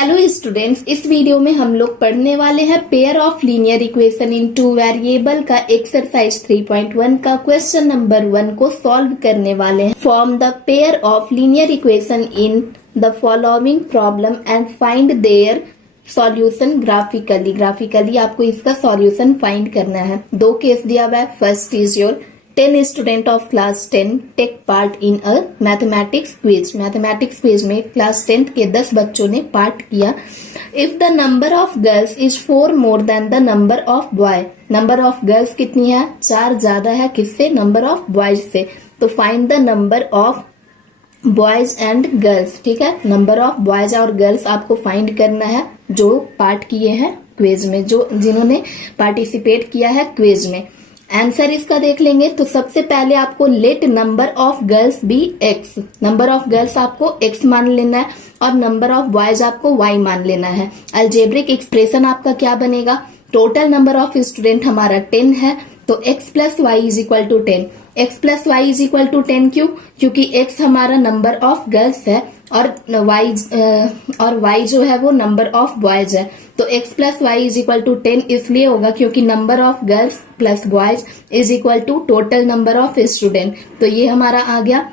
Hello students, इस video में हम लोग पढ़ने वाले हैं pair of linear equation in two variable का एक्सरसाइज 3.1 का क्वेश्चन नंबर 1 को सॉल्व करने वाले हैं। Form the pair of linear equation in the following problem and find their solution graphically आपको इसका सॉल्यूशन फाइंड करना है। दो केस दिया हुआ है। First is your 10 student of class 10 take part in a mathematics quiz. Mathematics quiz में class 10 के 10 बच्चों ने पार्ट किया। If the number of girls is 4 more than the number of boy, number of girls कितनी है? 4 ज्यादा है किससे? नंबर ऑफ बॉयज से। तो find the number of boys and girls. ठीक है, नंबर ऑफ बॉयज और गर्ल्स आपको फाइंड करना है जो पार्ट किए हैं क्विज में, जिन्होंने पार्टिसिपेट किया है क्विज में। आंसर इसका देख लेंगे तो सबसे पहले आपको let number of girls be x, number of girls आपको एक्स मान लेना है और नंबर ऑफ बॉयज आपको वाई मान लेना है। अलजेब्रिक एक्सप्रेशन आपका क्या बनेगा? टोटल नंबर ऑफ स्टूडेंट हमारा 10 है तो x plus y is equal to 10। x plus y is equal to 10 क्यों? क्योंकि x हमारा नंबर ऑफ गर्ल्स है और y जो है वो नंबर ऑफ बॉयज है। तो x plus y is equal to 10 इसलिए होगा क्योंकि number of girls plus boys is equal to total number of student. तो ये हमारा आ गया।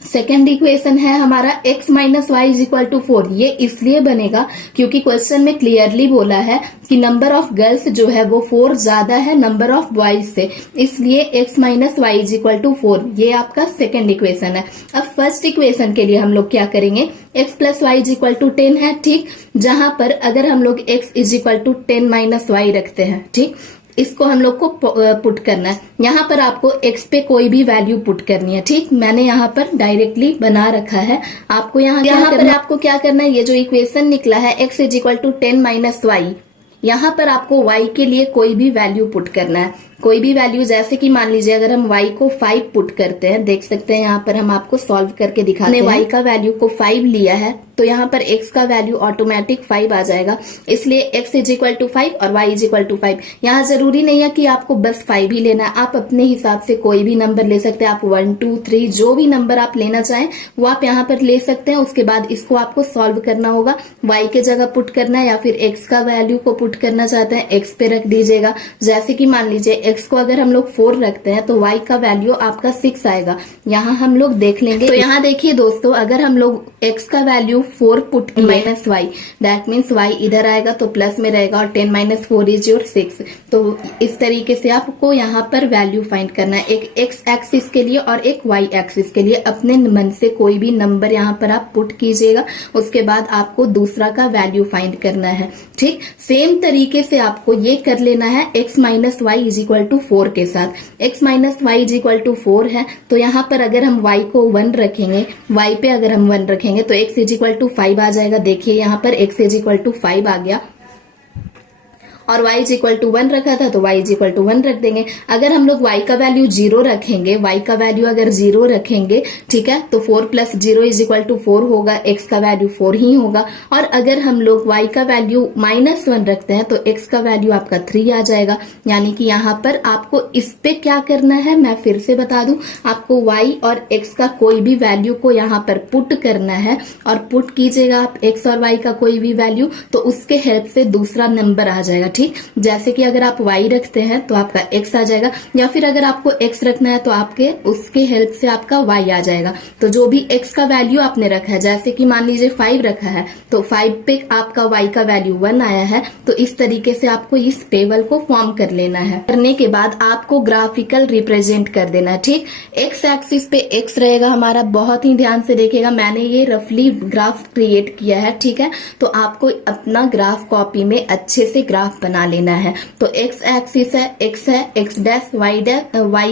सेकेंड इक्वेशन है हमारा x minus y is equal to 4। ये इसलिए बनेगा क्योंकि क्वेश्चन में क्लियरली बोला है कि नंबर ऑफ गर्ल्स जो है वो 4 ज्यादा है नंबर ऑफ बॉयज से, इसलिए x minus y is equal to 4। ये आपका सेकेंड इक्वेशन है। अब फर्स्ट इक्वेशन के लिए हम लोग क्या करेंगे? x plus y is equal to 10 है, ठीक, जहां पर अगर हम लोग x is equal to 10 minus y रखते हैं, ठीक, इसको हम लोग को पुट करना है। यहाँ पर आपको x पे कोई भी वैल्यू पुट करनी है, ठीक, मैंने यहाँ पर डायरेक्टली बना रखा है। आपको यहाँ पर आपको क्या करना है? ये जो इक्वेशन निकला है x is equal to 10 minus y, यहाँ पर आपको y के लिए कोई भी वैल्यू पुट करना है। कोई भी वैल्यू, जैसे कि मान लीजिए अगर हम y को 5 पुट करते हैं, देख सकते हैं यहाँ पर हम आपको सॉल्व करके दिखाते हैं। y का वैल्यू को 5 लिया है तो यहाँ पर x का वैल्यू ऑटोमेटिक 5 आ जाएगा, इसलिए x इज इक्वल टू 5 और y इज इक्वल टू 5। यहाँ जरूरी नहीं है कि आपको बस 5 ही लेना है, आप अपने हिसाब से कोई भी नंबर ले सकते हैं। आप 1 2 3 जो भी नंबर आप लेना चाहें वो आप यहाँ पर ले सकते हैं। उसके बाद इसको आपको सॉल्व करना होगा, y के जगह पुट करना है या फिर x का वैल्यू को पुट करना चाहते हैं x पे रख दीजिएगा। जैसे कि मान लीजिए x को अगर हम लोग 4 रखते हैं तो y का वैल्यू आपका 6 आएगा। यहाँ हम लोग देख लेंगे। तो यहाँ देखिए दोस्तों, अगर हम लोग x का value 4 put minus y, that means y इधर आएगा तो प्लस में रहेगा और 10 माइनस 4 इज योर 6। तो इस तरीके से आपको यहाँ पर वैल्यू फाइंड करना है, एक x एक्सिस के लिए और एक y एक्सिस के लिए। अपने मन से कोई भी नंबर यहाँ पर आप पुट कीजिएगा, उसके बाद आपको दूसरा का वैल्यू फाइंड करना है, ठीक। सेम तरीके से आपको ये कर लेना है x minus y is equal to 4 के साथ। x minus y is equal to 4 है तो यहाँ पर अगर हम y को 1 रखेंगे, y पे अगर हम 1 रखेंगे तो x इज इक्वल टू 5 आ जाएगा। देखिए यहाँ पर x इज इक्वल टू 5 आ गया और y इज इक्वल टू 1 रखा था तो y इज इक्वल टू 1 रख देंगे। अगर हम लोग y का वैल्यू 0 रखेंगे, y का वैल्यू अगर 0 रखेंगे, ठीक है, तो 4 प्लस 0 इज इक्वल टू 4 होगा, x का वैल्यू 4 ही होगा। और अगर हम लोग y का वैल्यू माइनस 1 रखते हैं तो x का वैल्यू आपका 3 आ जाएगा। यानी कि यहाँ पर आपको इस पे क्या करना है, मैं फिर से बता दूं, आपको y और x का कोई भी वैल्यू को यहाँ पर पुट करना है और पुट कीजिएगा आप x और y का कोई भी वैल्यू तो उसके हेल्प से दूसरा नंबर आ जाएगा, ठीक। जैसे कि अगर आप y रखते हैं तो आपका x आ जाएगा, या फिर अगर आपको x रखना है तो आपके उसके हेल्प से आपका y आ जाएगा। तो जो भी x का वैल्यू आपने रखा है, जैसे कि मान लीजिए 5 रखा है तो 5 पे आपका y का वैल्यू 1 आया है। तो इस तरीके से आपको इस टेबल को फॉर्म कर लेना है। करने के बाद आपको ग्राफिकल रिप्रेजेंट कर देना है, ठीक। x एक्सिस पे x रहेगा हमारा, बहुत ही ध्यान से देखिएगा, मैंने ये रफली ग्राफ क्रिएट किया है, ठीक है। तो आपको अपना ग्राफ कॉपी में अच्छे से ग्राफ बना लेना है। तो x एक्सिस है, x है, x डैश y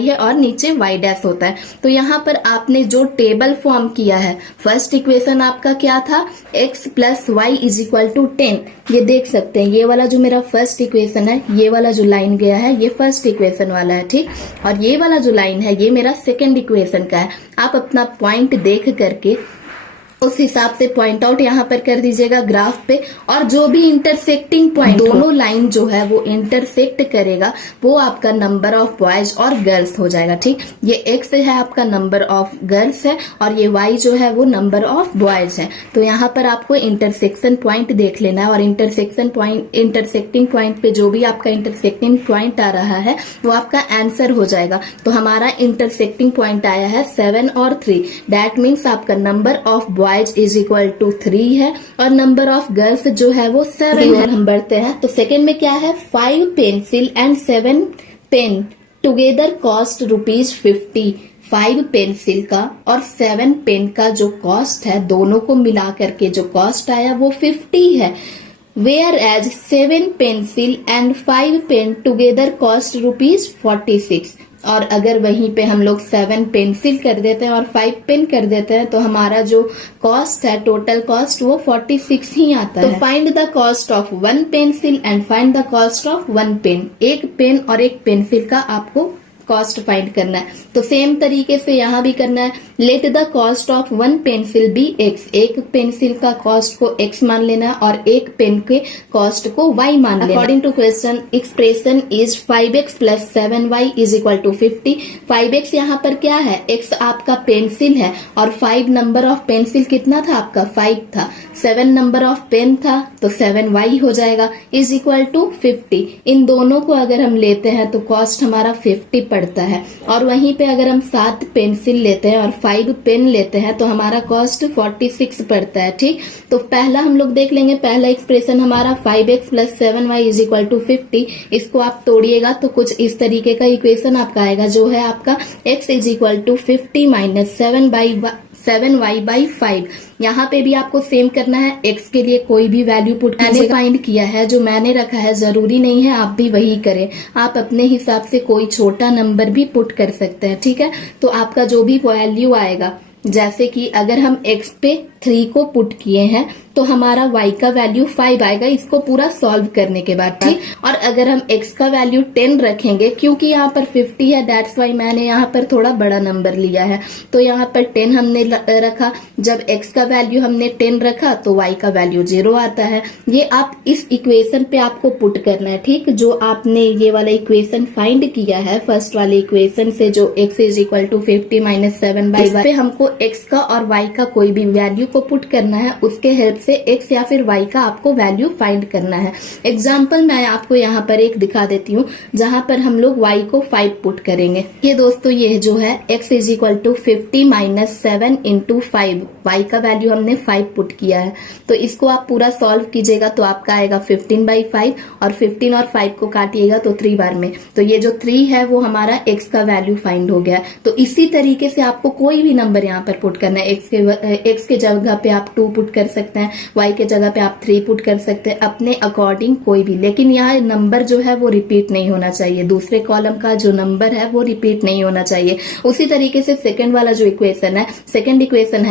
है और नीचे y डैश होता है। तो यहाँ पर आपने जो टेबल फॉर्म किया है, फर्स्ट इक्वेशन आपका क्या था? x plus y is equal to 10। ये देख सकते हैं, ये वाला जो मेरा फर्स्ट इक्वेशन है, ये वाला जो लाइन गया है ये फर्स्ट इक्वेशन वाला है, ठीक। और ये वाला जो लाइन है ये मेरा सेकेंड इक्वेशन का है। आप अपना पॉइंट देख करके उस हिसाब से पॉइंट आउट यहाँ पर कर दीजिएगा ग्राफ पे, और जो भी इंटरसेक्टिंग पॉइंट दोनों लाइन जो है वो इंटरसेक्ट करेगा वो आपका नंबर ऑफ बॉयज और गर्ल्स हो जाएगा। ठीक, ये एक्स है आपका नंबर ऑफ गर्ल्स है और ये वाई जो है वो नंबर ऑफ बॉयज है। तो यहाँ पर आपको इंटरसेक्शन पॉइंट देख लेना है, और इंटरसेक्टिंग पॉइंट पे जो भी आपका इंटरसेक्टिंग पॉइंट आ रहा है वो आपका आंसर हो जाएगा। तो हमारा इंटरसेक्टिंग पॉइंट आया है 7 और 3, दैट मीन्स आपका number of boys is equal to 3 है और नंबर ऑफ गर्ल्स जो है वो 7 है। हम बढ़ते हैं तो सेकेंड में क्या है, 5 pencil and 7 pen together cost ₹50। 5 pencil का और 7 पेन का जो कॉस्ट है दोनों को मिला करके जो कॉस्ट आया वो 50 है। Whereas 7 pencil and 5 pen together cost ₹46। और अगर वहीं पे हम लोग 7 पेंसिल कर देते हैं और 5 पेन कर देते हैं तो हमारा जो कॉस्ट है, टोटल कॉस्ट, वो 46 ही आता है। तो find the cost of 1 pencil and find the cost of 1 pen. एक पेन और एक पेंसिल का आपको कॉस्ट फाइंड करना है। तो सेम तरीके से यहाँ भी करना है। Let the cost of 1 pencil be x। एक पेंसिल का कॉस्ट को x मान लेना है और एक पेन के कॉस्ट को y मान लेना। According to question expression is 5x plus 7y is equal to 50। 5x यहाँ पर क्या है, x आपका पेंसिल है और 5 नंबर ऑफ पेंसिल कितना था आपका, 5 था। 7 नंबर ऑफ पेन था तो 7y हो जाएगा इज इक्वल टू 50। इन दोनों को अगर हम लेते हैं तो कॉस्ट हमारा 50 पड़ता है। और वहीं पे अगर हम 7 पेंसिल लेते हैं और 5 पेन लेते हैं तो हमारा कॉस्ट 46 पड़ता है। ठीक, तो पहला हम लोग देख लेंगे। पहला एक्सप्रेशन हमारा 5x plus 7y is equal to 50। इसको आप तोड़िएगा तो कुछ इस तरीके का इक्वेशन आपका आएगा, जो है आपका x is equal to 50 minus 7y by 5। यहाँ पे भी आपको सेम करना है। x के लिए कोई भी वैल्यू पुट मैंने फाइंड किया है, जो मैंने रखा है, जरूरी नहीं है आप भी वही करें। आप अपने हिसाब से कोई छोटा नंबर भी पुट कर सकते हैं। ठीक है, तो आपका जो भी वैल्यू आएगा, जैसे कि अगर हम x पे 3 को पुट किए हैं तो हमारा y का वैल्यू 5 आएगा, इसको पूरा सॉल्व करने के बाद। ठीक, और अगर हम x का वैल्यू 10 रखेंगे, क्योंकि यहाँ पर 50 है दैट्स वाई मैंने यहाँ पर थोड़ा बड़ा नंबर लिया है, तो यहाँ पर 10 हमने रखा। जब x का वैल्यू हमने 10 रखा तो y का वैल्यू 0 आता है। ये आप इस इक्वेशन पे आपको पुट करना है। ठीक, जो आपने ये वाला इक्वेशन फाइंड किया है फर्स्ट वाले इक्वेशन से, जो x is equal to 50 minus 7/y पे हमको x का और y का कोई भी वैल्यू को पुट करना है, उसके हेल्प से x या फिर y का आपको वैल्यू फाइंड करना है। एग्जाम्पल मैं आपको यहाँ पर एक दिखा देती हूँ जहाँ पर हम लोग y को 5 पुट करेंगे। ये दोस्तों ये जो है x is equal to 50 minus 7 into 5, y का वैल्यू हमने 5 पुट किया है। तो इसको आप पूरा सॉल्व कीजिएगा तो आपका आएगा 15/5 और 15 और 5 को काटिएगा तो 3 बार में, तो ये जो 3 है वो हमारा x का वैल्यू फाइंड हो गया। तो इसी तरीके से आपको कोई भी नंबर यहाँ पर पुट करना है। x के जगह पे आप 2 पुट कर सकते हैं, y के जगह पे आप 3 पुट कर सकते हैं, अपने अकॉर्डिंग कोई भी। लेकिन यहाँ नंबर जो है वो रिपीट नहीं होना चाहिए, दूसरे कॉलम का जो नंबर है वो रिपीट नहीं होना चाहिए। उसी तरीके से सेकंड वाला जो इक्वेशन है, सेकंड इक्वेशन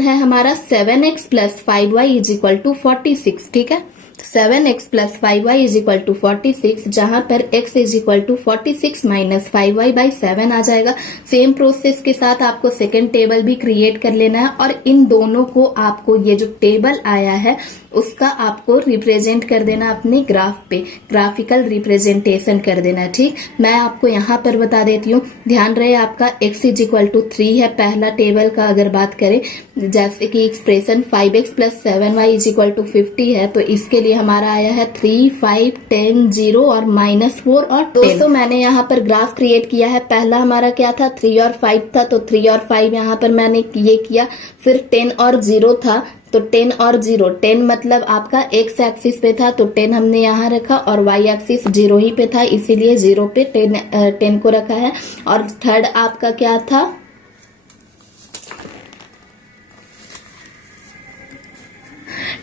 है हमारा 7x plus 5y is equal to 46। ठीक है, 7x plus 5y is equal to 46, जहां पर x is equal to 46 minus 5y by 7 आ जाएगा। सेम प्रोसेस के साथ आपको सेकंड टेबल भी क्रिएट कर लेना है और इन दोनों को आपको ये जो टेबल आया है उसका आपको रिप्रेजेंट कर देना अपने ग्राफ पे, ग्राफिकल रिप्रेजेंटेशन कर देना। ठीक, मैं आपको यहाँ पर बता देती हूँ, ध्यान रहे आपका x इज इक्वल टू 3 है पहला टेबल का। अगर बात करें जैसे कि expression 5x plus 7y is equal to 50 है, तो इसके लिए हमारा आया है 3, 5, 10, 0 और -4 और 10। दोस्तों मैंने यहाँ पर ग्राफ क्रिएट किया है। पहला हमारा क्या था, 3 और 5 था, तो 3 और 5 यहाँ पर मैंने ये किया। फिर 10 और 0 था, तो 10 और 0, 10 मतलब आपका x एक्सिस पे था तो 10 हमने यहाँ रखा और y एक्सिस 0 ही पे था, इसीलिए 0 पे 10 को रखा है। और थर्ड आपका क्या था,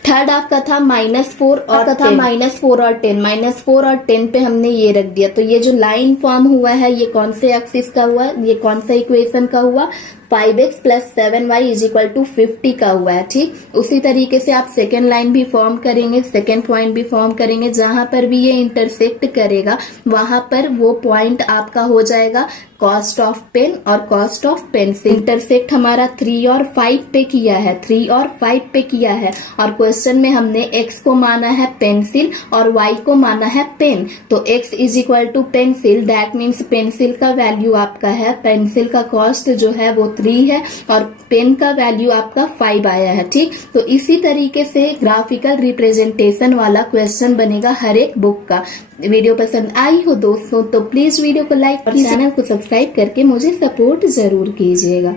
थर्ड आपका था -4 और -4 और 10, -4 और 10 पे हमने ये रख दिया। तो ये जो लाइन फॉर्म हुआ है ये कौन से एक्सिस का हुआ, ये कौन सा इक्वेशन का हुआ, 5x plus 7y is equal to 50 का हुआ है। ठीक, उसी तरीके से आप सेकेंड लाइन भी फॉर्म करेंगे, सेकेंड पॉइंट भी फॉर्म करेंगे। जहां पर भी ये इंटरसेक्ट करेगा वहां पर वो पॉइंट आपका हो जाएगा कॉस्ट ऑफ पेन और कॉस्ट ऑफ पेंसिल। इंटरसेक्ट हमारा 3 और 5 पे किया है, 3 और 5 पे किया है, और क्वेश्चन में हमने x को माना है पेंसिल और y को माना है पेन। तो x is equal to pencil, that means pencil का वैल्यू आपका है, पेंसिल का कॉस्ट जो है वो 3 है और पेन का वैल्यू आपका 5 आया है। ठीक, तो इसी तरीके से ग्राफिकल रिप्रेजेंटेशन वाला क्वेश्चन बनेगा हर एक बुक का। वीडियो पसंद आई हो दोस्तों तो प्लीज वीडियो को लाइक और चैनल को सब्सक्राइब करके मुझे सपोर्ट जरूर कीजिएगा।